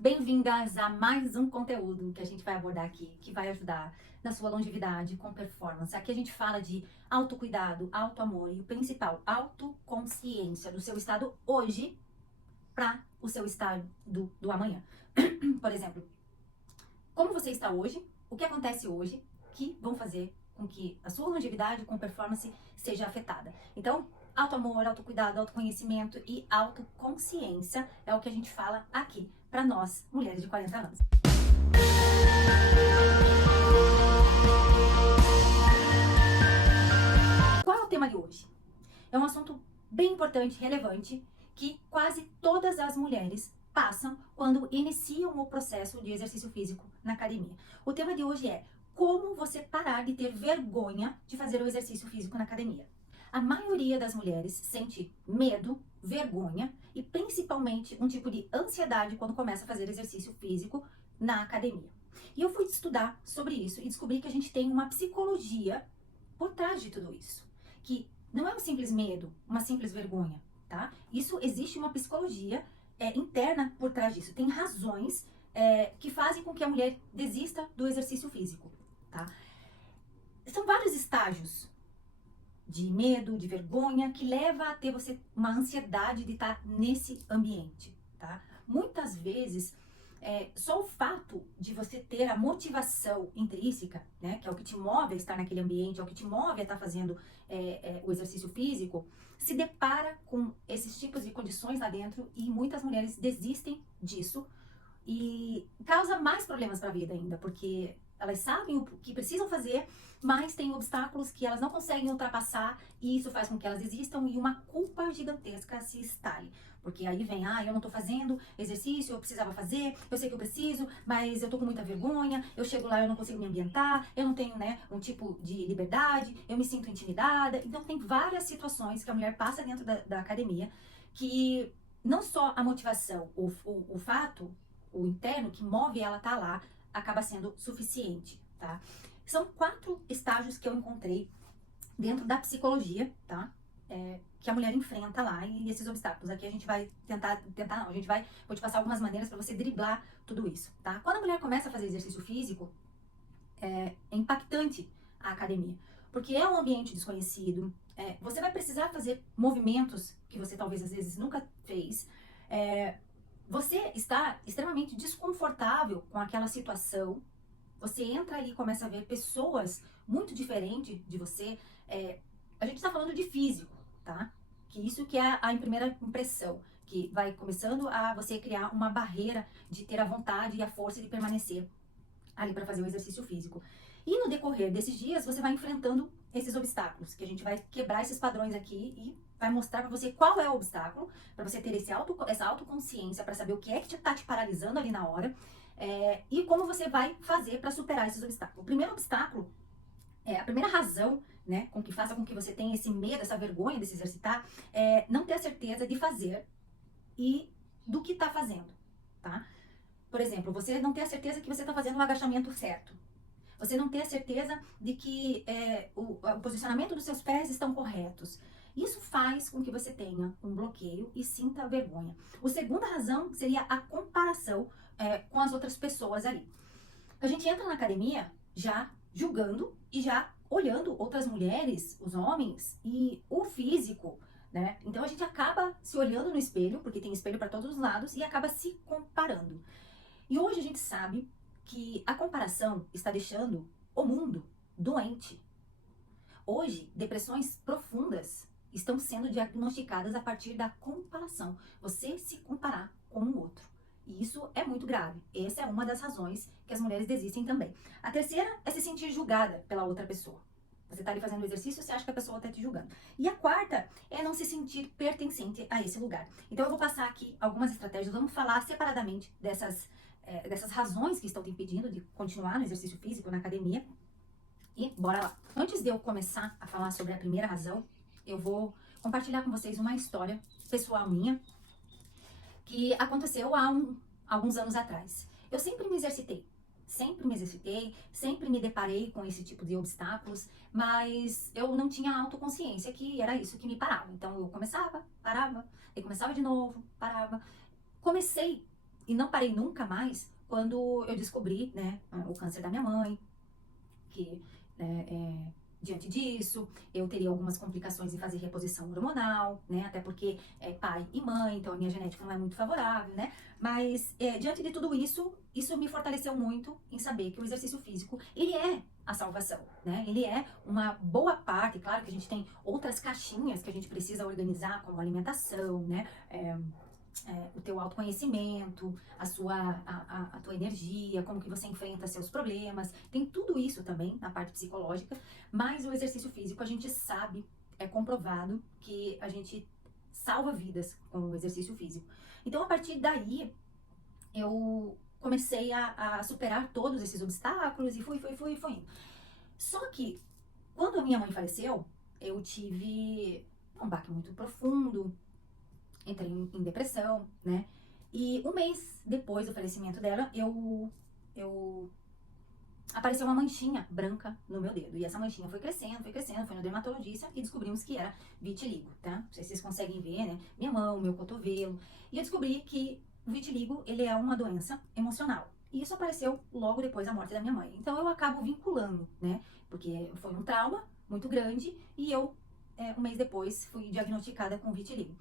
Bem-vindas a mais um conteúdo que a gente vai abordar aqui, que vai ajudar na sua longevidade com performance. Aqui a gente fala de autocuidado, autoamor e o principal, autoconsciência do seu estado hoje para o seu estado do amanhã. Por exemplo, como você está hoje, o que acontece hoje, que vão fazer com que a sua longevidade com performance seja afetada. Então, autoamor, autocuidado, autoconhecimento e autoconsciência é o que a gente fala aqui para nós, mulheres de 40 anos. Qual é o tema de hoje? É um assunto bem importante, relevante, que quase todas as mulheres passam quando iniciam o processo de exercício físico na academia. O tema de hoje é como você parar de ter vergonha de fazer o exercício físico na academia. A maioria das mulheres sente medo, vergonha e principalmente um tipo de ansiedade quando começa a fazer exercício físico na academia. E eu fui estudar sobre isso e descobri que a gente tem uma psicologia por trás de tudo isso, que não é um simples medo, uma simples vergonha, tá? Isso existe uma psicologia interna por trás disso. Tem razões que fazem com que a mulher desista do exercício físico, tá? São vários estágios de medo, de vergonha, que leva a ter você uma ansiedade de estar nesse ambiente, tá? Muitas vezes, só o fato de você ter a motivação intrínseca, né, que é o que te move a estar naquele ambiente, é o que te move a estar fazendo o exercício físico, se depara com esses tipos de condições lá dentro e muitas mulheres desistem disso e causa mais problemas para a vida ainda, porque elas sabem o que precisam fazer, mas tem obstáculos que elas não conseguem ultrapassar e isso faz com que elas desistam e uma culpa gigantesca se instale. Porque aí vem, eu não tô fazendo exercício, eu precisava fazer, eu sei que eu preciso, mas eu tô com muita vergonha, eu chego lá, eu não consigo me ambientar, eu não tenho, né, um tipo de liberdade, eu me sinto intimidada. Então tem várias situações que a mulher passa dentro da academia que não só a motivação, o fato, o interno que move ela tá lá, acaba sendo suficiente, tá? São 4 estágios que eu encontrei dentro da psicologia, tá? Que a mulher enfrenta lá e esses obstáculos. Aqui a gente vai vou te passar algumas maneiras para você driblar tudo isso, tá? Quando a mulher começa a fazer exercício físico, é impactante a academia, porque é um ambiente desconhecido, você vai precisar fazer movimentos que você talvez às vezes nunca fez, você está extremamente desconfortável com aquela situação, você entra ali e começa a ver pessoas muito diferentes de você. A gente está falando de físico, tá? Que isso que é a primeira impressão, que vai começando a você criar uma barreira de ter a vontade e a força de permanecer ali para fazer o exercício físico. E no decorrer desses dias, você vai enfrentando esses obstáculos, que a gente vai quebrar esses padrões aqui e vai mostrar para você qual é o obstáculo, para você ter essa autoconsciência, para saber o que é que está te paralisando ali na hora, e como você vai fazer para superar esses obstáculos. O primeiro obstáculo, a primeira razão, né, que faça com que você tenha esse medo, essa vergonha de se exercitar, é não ter a certeza de fazer e do que está fazendo, tá? Por exemplo, você não ter a certeza que você está fazendo o agachamento certo. Você não ter a certeza de que o posicionamento dos seus pés estão corretos. Isso faz com que você tenha um bloqueio e sinta vergonha. A segunda razão seria a comparação com as outras pessoas ali. A gente entra na academia já julgando e já olhando outras mulheres, os homens e o físico, né? Então a gente acaba se olhando no espelho, porque tem espelho para todos os lados, e acaba se comparando. E hoje a gente sabe que a comparação está deixando o mundo doente. Hoje, depressões profundas estão sendo diagnosticadas a partir da comparação. Você se comparar com o outro. E isso é muito grave. Essa é uma das razões que as mulheres desistem também. A terceira é se sentir julgada pela outra pessoa. Você está ali fazendo o exercício, você acha que a pessoa está te julgando. E a quarta é não se sentir pertencente a esse lugar. Então eu vou passar aqui algumas estratégias, vamos falar separadamente dessas razões que estão te impedindo de continuar no exercício físico, na academia. E bora lá. Antes de eu começar a falar sobre a primeira razão, eu vou compartilhar com vocês uma história pessoal minha que aconteceu há alguns anos atrás. Eu sempre me exercitei, sempre me deparei com esse tipo de obstáculos, mas eu não tinha autoconsciência que era isso que me parava. Então eu começava, parava, e começava de novo, parava. Comecei E não parei nunca mais quando eu descobri, né, o câncer da minha mãe, que diante disso eu teria algumas complicações em fazer reposição hormonal, né, até porque é pai e mãe, então a minha genética não é muito favorável, né, mas diante de tudo isso, isso me fortaleceu muito em saber que o exercício físico, ele é a salvação, né, ele é uma boa parte, claro que a gente tem outras caixinhas que a gente precisa organizar, como alimentação, né, o teu autoconhecimento, a tua energia, como que você enfrenta seus problemas, tem tudo isso também na parte psicológica, mas o exercício físico a gente sabe, é comprovado que a gente salva vidas com o exercício físico. Então a partir daí eu comecei a superar todos esses obstáculos e fui indo. Só que quando a minha mãe faleceu, eu tive um baque muito profundo, entrei em depressão, né? E um mês depois do falecimento dela, eu apareceu uma manchinha branca no meu dedo. E essa manchinha foi crescendo, foi no dermatologista e descobrimos que era vitiligo, tá? Não sei se vocês conseguem ver, né? Minha mão, meu cotovelo. E eu descobri que o vitiligo, ele é uma doença emocional. E isso apareceu logo depois da morte da minha mãe. Então eu acabo vinculando, né? Porque foi um trauma muito grande e eu, um mês depois, fui diagnosticada com vitiligo.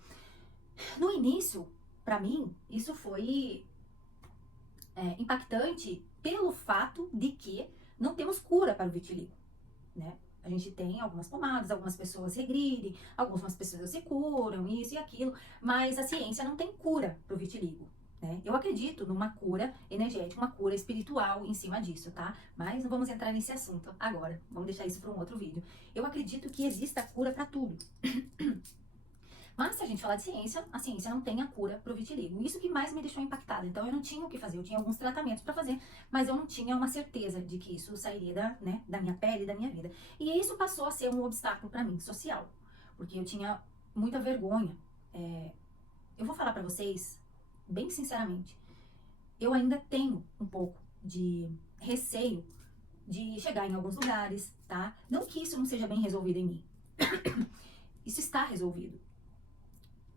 No início, para mim, isso foi impactante pelo fato de que não temos cura para o vitiligo, né? A gente tem algumas pomadas, algumas pessoas regridem, algumas pessoas se curam, isso e aquilo, mas a ciência não tem cura para o vitiligo, né? Eu acredito numa cura energética, uma cura espiritual em cima disso, tá? Mas não vamos entrar nesse assunto agora, vamos deixar isso para um outro vídeo. Eu acredito que exista cura para tudo. Mas se a gente falar de ciência, a ciência não tem a cura para o vitiligo. Isso que mais me deixou impactada. Então eu não tinha o que fazer, eu tinha alguns tratamentos para fazer, mas eu não tinha uma certeza de que isso sairia da minha pele, da minha vida. E isso passou a ser um obstáculo para mim, social, porque eu tinha muita vergonha. Eu vou falar para vocês, bem sinceramente, eu ainda tenho um pouco de receio de chegar em alguns lugares, tá? Não que isso não seja bem resolvido em mim. Isso está resolvido.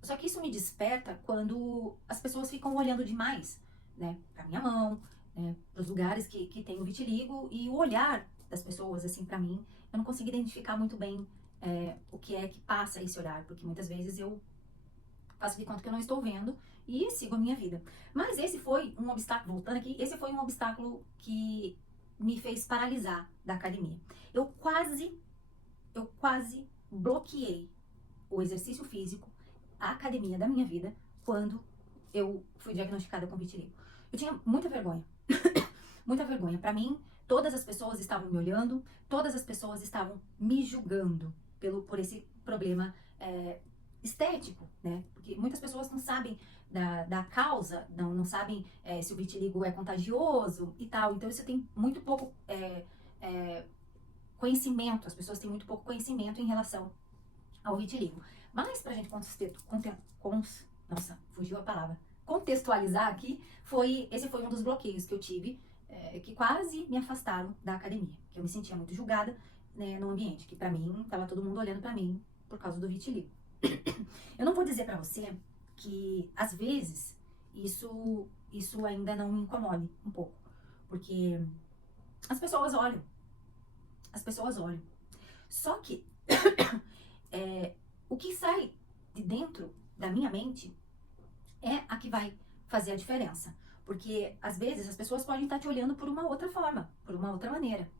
Só que isso me desperta quando as pessoas ficam olhando demais, né, pra minha mão, né, pros lugares que tem o vitiligo, e o olhar das pessoas, assim, pra mim, eu não consigo identificar muito bem o que é que passa esse olhar, porque muitas vezes eu faço de conta que eu não estou vendo e sigo a minha vida. Mas esse foi um obstáculo, voltando aqui, esse foi um obstáculo que me fez paralisar da academia. Eu quase bloqueei o exercício físico, a academia da minha vida, quando eu fui diagnosticada com vitiligo. Eu tinha muita vergonha, muita vergonha. Pra mim, todas as pessoas estavam me olhando, todas as pessoas estavam me julgando por esse problema estético, né? Porque muitas pessoas não sabem da causa, não sabem se o vitiligo é contagioso e tal. Então, isso tem muito pouco conhecimento, as pessoas têm muito pouco conhecimento em relação ao vitiligo. Mas pra gente fugiu a palavra, contextualizar aqui, esse foi um dos bloqueios que eu tive, que quase me afastaram da academia, que eu me sentia muito julgada, né, no ambiente, que pra mim, tava todo mundo olhando pra mim por causa do vitiligo. Eu não vou dizer pra você que, às vezes, isso ainda não me incomode um pouco, porque as pessoas olham, só que o que sai de dentro da minha mente é a que vai fazer a diferença. Porque, às vezes, as pessoas podem estar te olhando por uma outra forma, por uma outra maneira.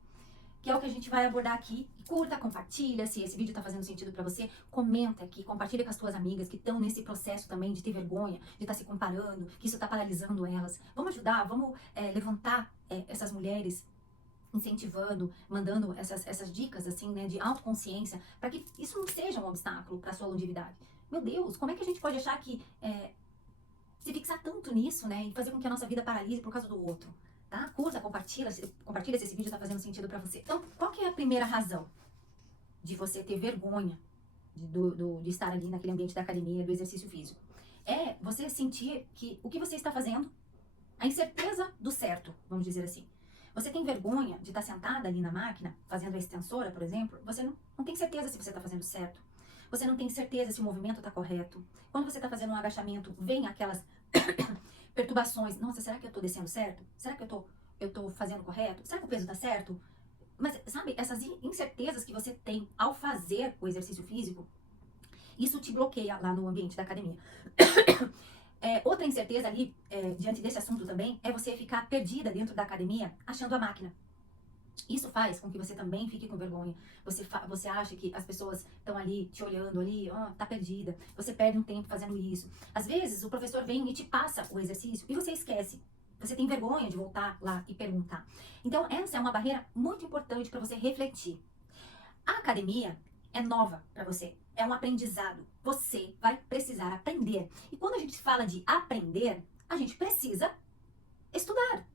Que é o que a gente vai abordar aqui. Curta, compartilha, se esse vídeo está fazendo sentido para você, comenta aqui, compartilha com as tuas amigas que estão nesse processo também de ter vergonha, de estar se comparando, que isso está paralisando elas. Vamos ajudar, vamos levantar essas mulheres, incentivando, mandando essas dicas, assim, né, de autoconsciência, para que isso não seja um obstáculo para sua longevidade. Meu Deus, como é que a gente pode achar que se fixar tanto nisso, né, e fazer com que a nossa vida paralise por causa do outro, tá? Curta, compartilha se esse vídeo tá fazendo sentido para você. Então, qual que é a primeira razão de você ter vergonha de estar ali naquele ambiente da academia, do exercício físico? É você sentir que o que você está fazendo, a incerteza do certo, vamos dizer assim. Você tem vergonha de estar sentada ali na máquina, fazendo a extensora, por exemplo, você não tem certeza se você está fazendo certo. Você não tem certeza se o movimento está correto. Quando você está fazendo um agachamento, vem aquelas perturbações. Nossa, será que eu tô descendo certo? Será que eu tô fazendo correto? Será que o peso tá certo? Mas, sabe, essas incertezas que você tem ao fazer o exercício físico, isso te bloqueia lá no ambiente da academia. Outra incerteza ali, diante desse assunto também, é você ficar perdida dentro da academia achando a máquina. Isso faz com que você também fique com vergonha. Você acha que as pessoas estão ali te olhando ali, tá perdida. Você perde um tempo fazendo isso. Às vezes o professor vem e te passa o exercício e você esquece. Você tem vergonha de voltar lá e perguntar. Então essa é uma barreira muito importante para você refletir. A academia é nova para você. É um aprendizado. Você vai precisar aprender. E quando a gente fala de aprender, a gente precisa estudar.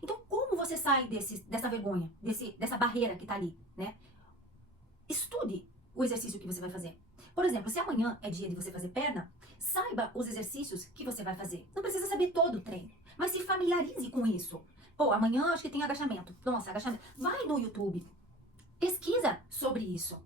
Então, como você sai dessa vergonha, dessa barreira que tá ali, né? Estude o exercício que você vai fazer. Por exemplo, se amanhã é dia de você fazer perna, saiba os exercícios que você vai fazer. Não precisa saber todo o treino, mas se familiarize com isso. Pô, amanhã acho que tem agachamento. Nossa, agachamento. Vai no YouTube, pesquisa sobre isso.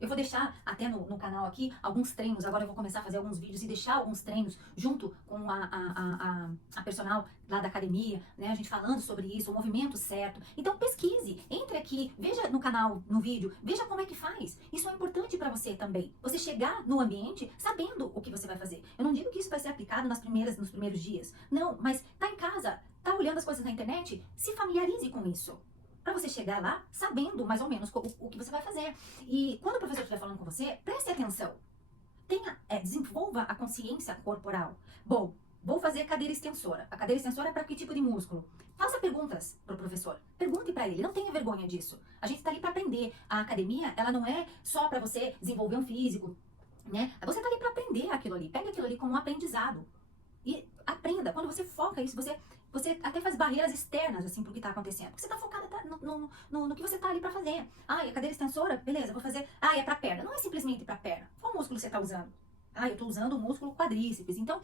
Eu vou deixar até no canal aqui alguns treinos. Agora eu vou começar a fazer alguns vídeos e deixar alguns treinos junto com a personal lá da academia, né? A gente falando sobre isso, o movimento certo. Então pesquise, entre aqui, veja no canal, no vídeo, veja como é que faz. Isso é importante para você também. Você chegar no ambiente sabendo o que você vai fazer. Eu não digo que isso vai ser aplicado nos primeiros dias. Não, mas tá em casa, tá olhando as coisas na internet, se familiarize com isso. Para você chegar lá sabendo mais ou menos o que você vai fazer. E quando o professor estiver falando com você, preste atenção. Desenvolva a consciência corporal. Bom, vou fazer cadeira extensora. A cadeira extensora é para que tipo de músculo? Faça perguntas para o professor. Pergunte para ele, não tenha vergonha disso. A gente está ali para aprender. A academia, ela não é só para você desenvolver um físico, né? Você está ali para aprender aquilo ali. Pega aquilo ali como um aprendizado. E aprenda. Quando você foca isso, você até faz barreiras externas, assim, pro que tá acontecendo. Porque você tá focada no que você tá ali pra fazer. Ah, e a cadeira extensora? Beleza, vou fazer. Ah, é pra perna. Não é simplesmente pra perna. Qual músculo você tá usando? Ah, eu tô usando o músculo quadríceps. Então,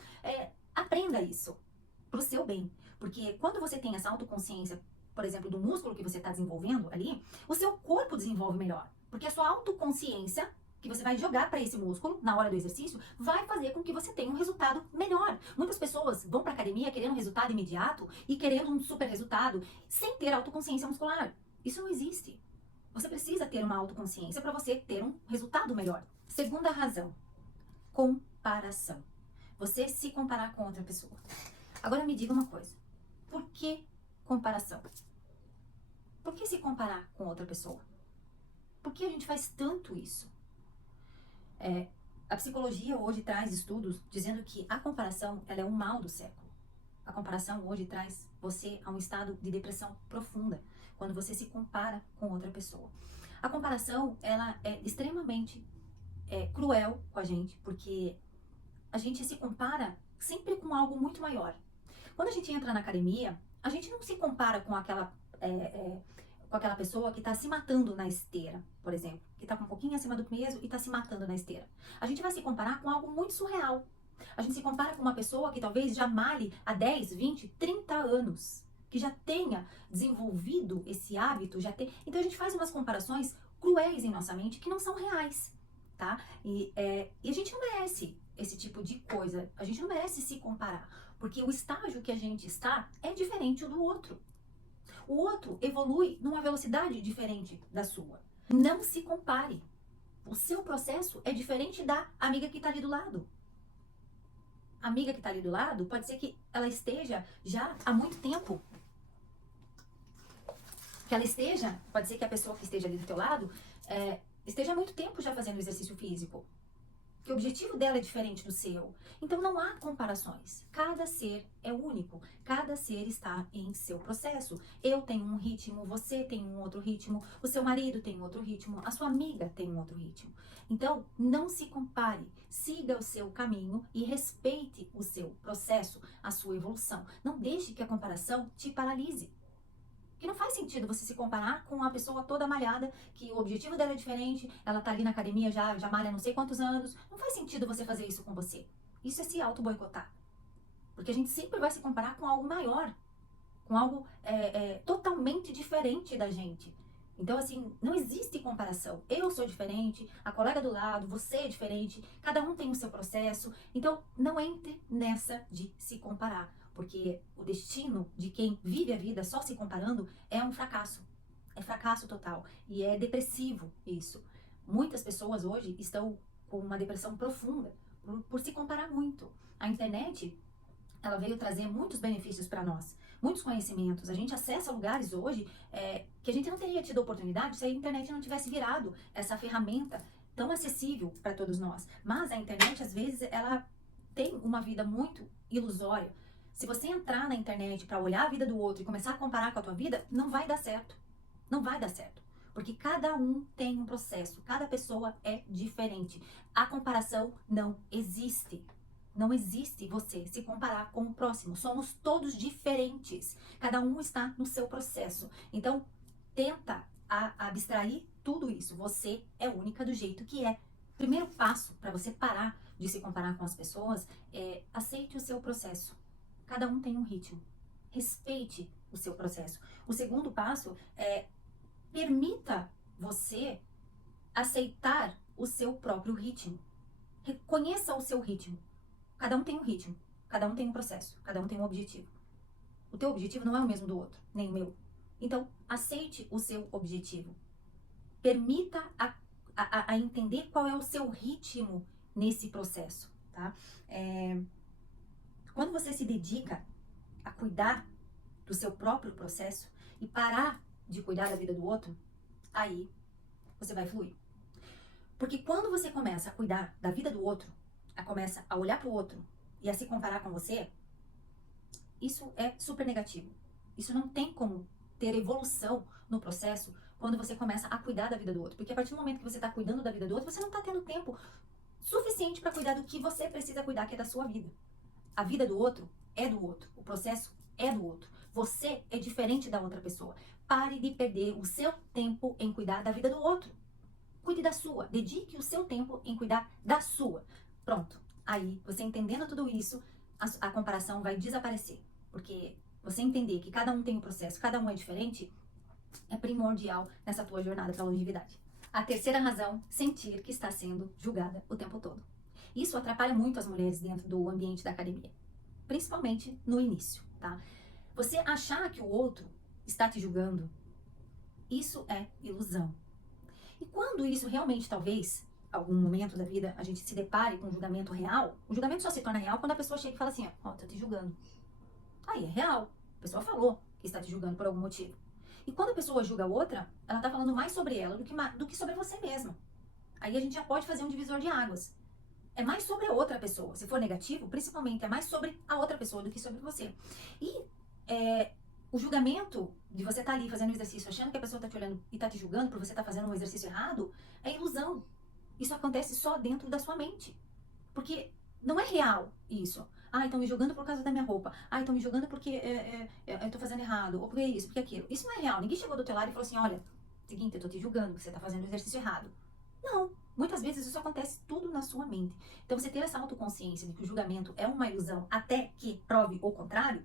aprenda isso pro seu bem. Porque quando você tem essa autoconsciência, por exemplo, do músculo que você tá desenvolvendo ali, o seu corpo desenvolve melhor. Porque a sua autoconsciência que você vai jogar para esse músculo na hora do exercício, vai fazer com que você tenha um resultado melhor. Muitas pessoas vão para academia querendo um resultado imediato e querendo um super resultado sem ter autoconsciência muscular. Isso não existe. Você precisa ter uma autoconsciência para você ter um resultado melhor. Segunda razão, comparação. Você se comparar com outra pessoa. Agora me diga uma coisa. Por que comparação? Por que se comparar com outra pessoa? Por que a gente faz tanto isso? A psicologia hoje traz estudos dizendo que a comparação ela é um mal do século. A comparação hoje traz você a um estado de depressão profunda, quando você se compara com outra pessoa. A comparação ela é extremamente cruel com a gente, porque a gente se compara sempre com algo muito maior. Quando a gente entra na academia, a gente não se compara com aquela pessoa que está se matando na esteira, por exemplo, que está com um pouquinho acima do peso e está se matando na esteira. A gente vai se comparar com algo muito surreal. A gente se compara com uma pessoa que talvez já malhe há 10, 20, 30 anos, que já tenha desenvolvido esse hábito, Então a gente faz umas comparações cruéis em nossa mente que não são reais, tá? E a gente não merece esse tipo de coisa. A gente não merece se comparar, porque o estágio que a gente está é diferente do outro. O outro evolui numa velocidade diferente da sua. Não se compare. O seu processo é diferente da amiga que está ali do lado. A amiga que está ali do lado, pode ser que ela esteja já há muito tempo. Pode ser que a pessoa que esteja ali do teu lado esteja há muito tempo já fazendo exercício físico. Que o objetivo dela é diferente do seu. Então não há comparações. Cada ser é único. Cada ser está em seu processo. Eu tenho um ritmo, você tem um outro ritmo, o seu marido tem um outro ritmo, a sua amiga tem um outro ritmo. Então não se compare. Siga o seu caminho e respeite o seu processo, a sua evolução. Não deixe que a comparação te paralise. Porque não faz sentido você se comparar com uma pessoa toda malhada, que o objetivo dela é diferente, ela tá ali na academia já malha não sei quantos anos. Não faz sentido você fazer isso com você. Isso é se auto-boicotar. Porque a gente sempre vai se comparar com algo maior, com algo totalmente diferente da gente. Então, assim, não existe comparação. Eu sou diferente, a colega do lado, você é diferente, cada um tem o seu processo. Então, não entre nessa de se comparar. porque o destino de quem vive a vida só se comparando é um fracasso. É fracasso total e é depressivo isso. Muitas pessoas hoje estão com uma depressão profunda por se comparar muito. A internet, ela veio trazer muitos benefícios para nós, muitos conhecimentos. A gente acessa lugares hoje que a gente não teria tido oportunidade se a internet não tivesse virado essa ferramenta tão acessível para todos nós. Mas a internet, às vezes, ela tem uma vida muito ilusória. Se você entrar na internet para olhar a vida do outro e começar a comparar com a tua vida, não vai dar certo. Não vai dar certo. Porque cada um tem um processo, cada pessoa é diferente. A comparação não existe. Não existe você se comparar com o próximo. Somos todos diferentes. Cada um está no seu processo. Então, tenta abstrair tudo isso. Você é única do jeito que é. Primeiro passo para você parar de se comparar com as pessoas é aceite o seu processo. Cada um tem um ritmo. Respeite o seu processo. O segundo passo é permita você aceitar o seu próprio ritmo. Reconheça o seu ritmo. Cada um tem um ritmo, cada um tem um processo, cada um tem um objetivo. O teu objetivo não é o mesmo do outro, nem o meu. Então, aceite o seu objetivo. Permita a entender qual é o seu ritmo nesse processo, tá? Quando você se dedica a cuidar do seu próprio processo e parar de cuidar da vida do outro, aí você vai fluir. Porque quando você começa a cuidar da vida do outro, começa a olhar para o outro e a se comparar com você, isso é super negativo. Isso não tem como ter evolução no processo quando você começa a cuidar da vida do outro. Porque a partir do momento que você está cuidando da vida do outro, você não está tendo tempo suficiente para cuidar do que você precisa cuidar, que é da sua vida. A vida do outro é do outro. O processo é do outro. Você é diferente da outra pessoa. Pare de perder o seu tempo em cuidar da vida do outro. Cuide da sua. Dedique o seu tempo em cuidar da sua. Pronto. Aí, você entendendo tudo isso, a comparação vai desaparecer. Porque você entender que cada um tem um processo, cada um é diferente, é primordial nessa tua jornada para a longevidade. A terceira razão, sentir que está sendo julgada o tempo todo. Isso atrapalha muito as mulheres dentro do ambiente da academia. Principalmente no início, tá? Você achar que o outro está te julgando, isso é ilusão. E quando isso realmente, talvez, algum momento da vida, a gente se depare com um julgamento real, o julgamento só se torna real quando a pessoa chega e fala assim, ó, tô te julgando. Aí é real. A pessoa falou que está te julgando por algum motivo. E quando a pessoa julga a outra, ela tá falando mais sobre ela do que sobre você mesma. Aí a gente já pode fazer um divisor de águas. É mais sobre a outra pessoa. Se for negativo, principalmente, é mais sobre a outra pessoa do que sobre você. E o julgamento de você estar ali fazendo um exercício, achando que a pessoa está te olhando e está te julgando por você estar fazendo um exercício errado, é ilusão. Isso acontece só dentro da sua mente. Porque não é real isso. Ah, estão me julgando por causa da minha roupa. Ah, estão me julgando porque eu estou fazendo errado. Ou porque isso, porque aquilo. Isso não é real. Ninguém chegou do teu lado e falou assim, olha, seguinte, eu estou te julgando porque você está fazendo o exercício errado. Não. Muitas vezes isso acontece tudo na sua mente. Então você ter essa autoconsciência de que o julgamento é uma ilusão até que prove o contrário,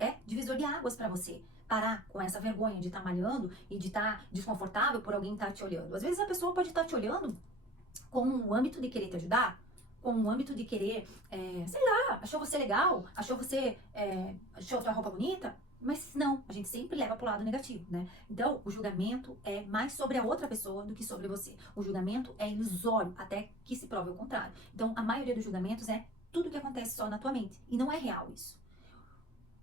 é divisor de águas para você. Parar com essa vergonha de estar malhando e de estar desconfortável por alguém estar te olhando. Às vezes a pessoa pode estar te olhando com o âmbito de querer te ajudar, com o âmbito de querer, sei lá, achou você legal, achou a tua roupa bonita, mas não, a gente sempre leva pro lado negativo, né? Então, o julgamento é mais sobre a outra pessoa do que sobre você. O julgamento é ilusório, até que se prove o contrário. Então, a maioria dos julgamentos é tudo que acontece só na tua mente, e não é real isso.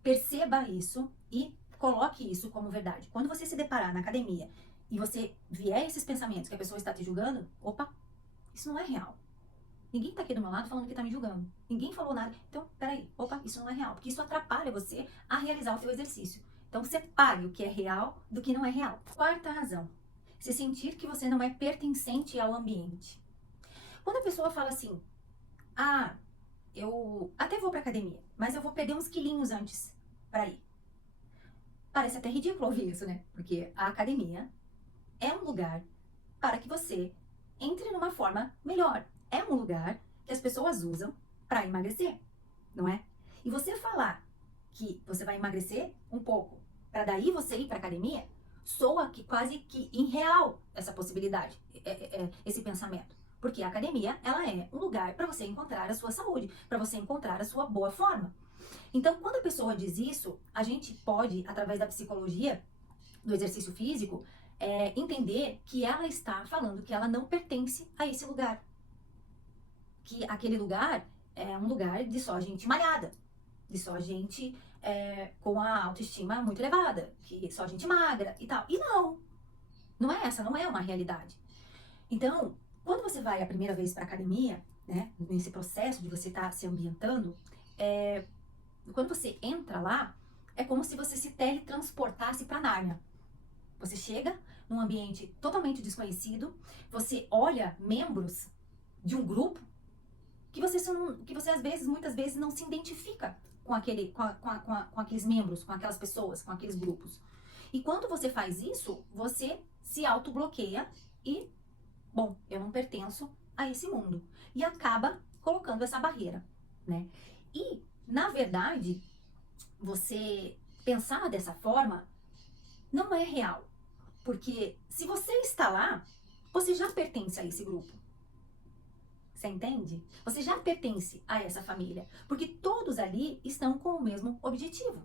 Perceba isso e coloque isso como verdade. Quando você se deparar na academia e você vier esses pensamentos que a pessoa está te julgando, opa, isso não é real. Ninguém tá aqui do meu lado falando que tá me julgando. Ninguém falou nada. Então, peraí, opa, isso não é real. Porque isso atrapalha você a realizar o teu exercício. Então, separe o que é real do que não é real. Quarta razão, se sentir que você não é pertencente ao ambiente. Quando a pessoa fala assim, ah, eu até vou pra academia, mas eu vou perder uns quilinhos antes pra ir. Parece até ridículo ouvir isso, né? Porque a academia é um lugar para que você entre numa forma melhor. É um lugar que as pessoas usam para emagrecer, não é? E você falar que você vai emagrecer um pouco para daí você ir para academia, soa que quase que irreal essa possibilidade, esse pensamento. Porque a academia, ela é um lugar para você encontrar a sua saúde, para você encontrar a sua boa forma. Então, quando a pessoa diz isso, a gente pode, através da psicologia, do exercício físico, entender que ela está falando que ela não pertence a esse lugar. Que aquele lugar é um lugar de só gente malhada, de só gente com a autoestima muito elevada, que só gente magra e tal. E não é essa, não é uma realidade. Então, quando você vai a primeira vez para academia, né, nesse processo de você estar se ambientando, quando você entra lá, é como se você se teletransportasse para Nárnia. Você chega num ambiente totalmente desconhecido, você olha membros de um grupo que você às vezes, muitas vezes, não se identifica com aqueles membros, com aquelas pessoas, com aqueles grupos. E quando você faz isso, você se autobloqueia e, bom, eu não pertenço a esse mundo. E acaba colocando essa barreira, né? E, na verdade, você pensar dessa forma não é real. Porque se você está lá, você já pertence a esse grupo. Você entende? Você já pertence a essa família. Porque todos ali estão com o mesmo objetivo: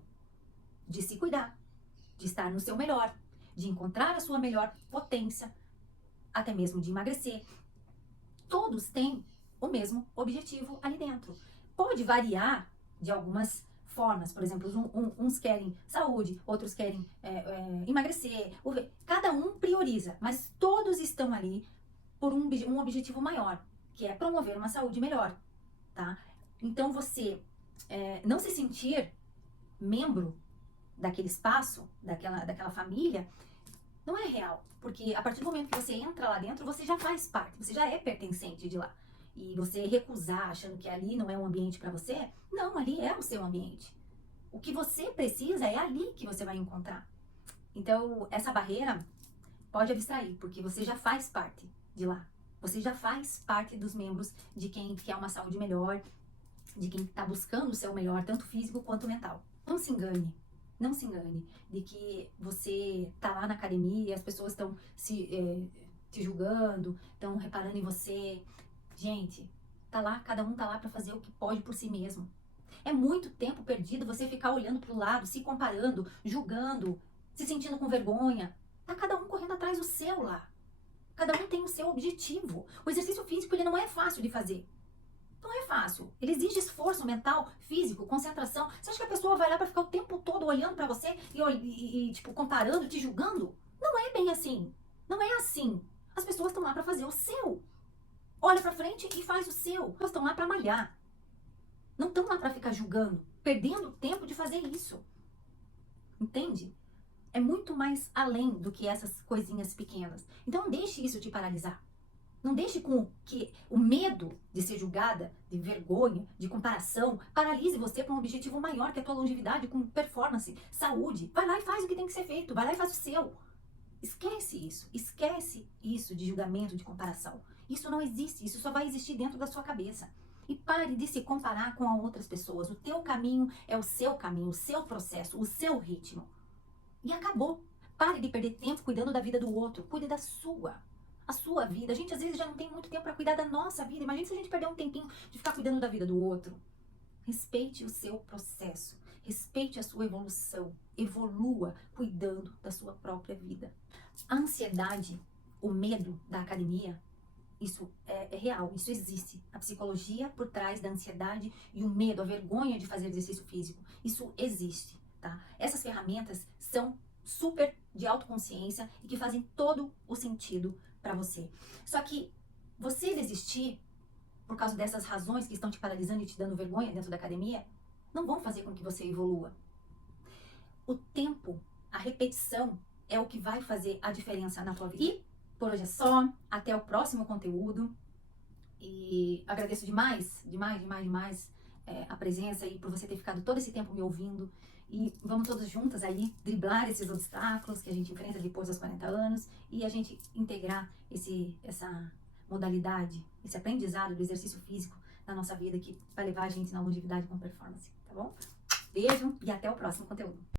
de se cuidar, de estar no seu melhor, de encontrar a sua melhor potência, até mesmo de emagrecer. Todos têm o mesmo objetivo ali dentro. Pode variar de algumas formas. Por exemplo, uns querem saúde, outros querem emagrecer. Cada um prioriza, mas todos estão ali por um objetivo maior, que é promover uma saúde melhor, tá? Então, você não se sentir membro daquele espaço, daquela família, não é real. Porque a partir do momento que você entra lá dentro, você já faz parte, você já é pertencente de lá. E você recusar, achando que ali não é um ambiente para você, não, ali é o seu ambiente. O que você precisa é ali que você vai encontrar. Então, essa barreira pode abstrair, porque você já faz parte de lá. Você já faz parte dos membros de quem quer uma saúde melhor, de quem está buscando o seu melhor, tanto físico quanto mental. Não se engane. Não se engane de que você tá lá na academia e as pessoas estão te julgando, estão reparando em você. Gente, tá lá, cada um tá lá para fazer o que pode por si mesmo. É muito tempo perdido você ficar olhando pro lado, se comparando, julgando, se sentindo com vergonha. Tá cada um correndo atrás do seu lá. Cada um tem o seu objetivo. O exercício físico, ele não é fácil de fazer. Não é fácil. Ele exige esforço mental, físico, concentração. Você acha que a pessoa vai lá pra ficar o tempo todo olhando pra você e tipo, comparando, te julgando? Não é bem assim. Não é assim. As pessoas estão lá pra fazer o seu. Olha pra frente e faz o seu. Elas estão lá pra malhar. Não estão lá pra ficar julgando, perdendo tempo de fazer isso. Entende? É muito mais além do que essas coisinhas pequenas. Então não deixe isso te paralisar. Não deixe com que o medo de ser julgada, de vergonha, de comparação, paralise você para um objetivo maior, que é a tua longevidade com performance, saúde. Vai lá e faz o que tem que ser feito. Vai lá e faz o seu. Esquece isso. Esquece isso de julgamento, de comparação. Isso não existe. Isso só vai existir dentro da sua cabeça. E pare de se comparar com outras pessoas. O teu caminho é o seu caminho, o seu processo, o seu ritmo. E acabou. Pare de perder tempo cuidando da vida do outro. Cuide da sua. A sua vida. A gente às vezes já não tem muito tempo para cuidar da nossa vida. Imagina se a gente perder um tempinho de ficar cuidando da vida do outro. Respeite o seu processo. Respeite a sua evolução. Evolua cuidando da sua própria vida. A ansiedade, o medo da academia, isso é real, isso existe. A psicologia por trás da ansiedade e o medo, a vergonha de fazer exercício físico, isso existe, tá? Essas ferramentas são super de autoconsciência e que fazem todo o sentido para você. Só que você desistir por causa dessas razões que estão te paralisando e te dando vergonha dentro da academia, não vão fazer com que você evolua. O tempo, a repetição é o que vai fazer a diferença na tua vida. E por hoje é só. Até o próximo conteúdo. E agradeço demais a presença e por você ter ficado todo esse tempo me ouvindo. E vamos todos juntas aí driblar esses obstáculos que a gente enfrenta depois dos 40 anos e a gente integrar essa modalidade, esse aprendizado do exercício físico na nossa vida que vai levar a gente na longevidade com performance, tá bom? Beijo e até o próximo conteúdo.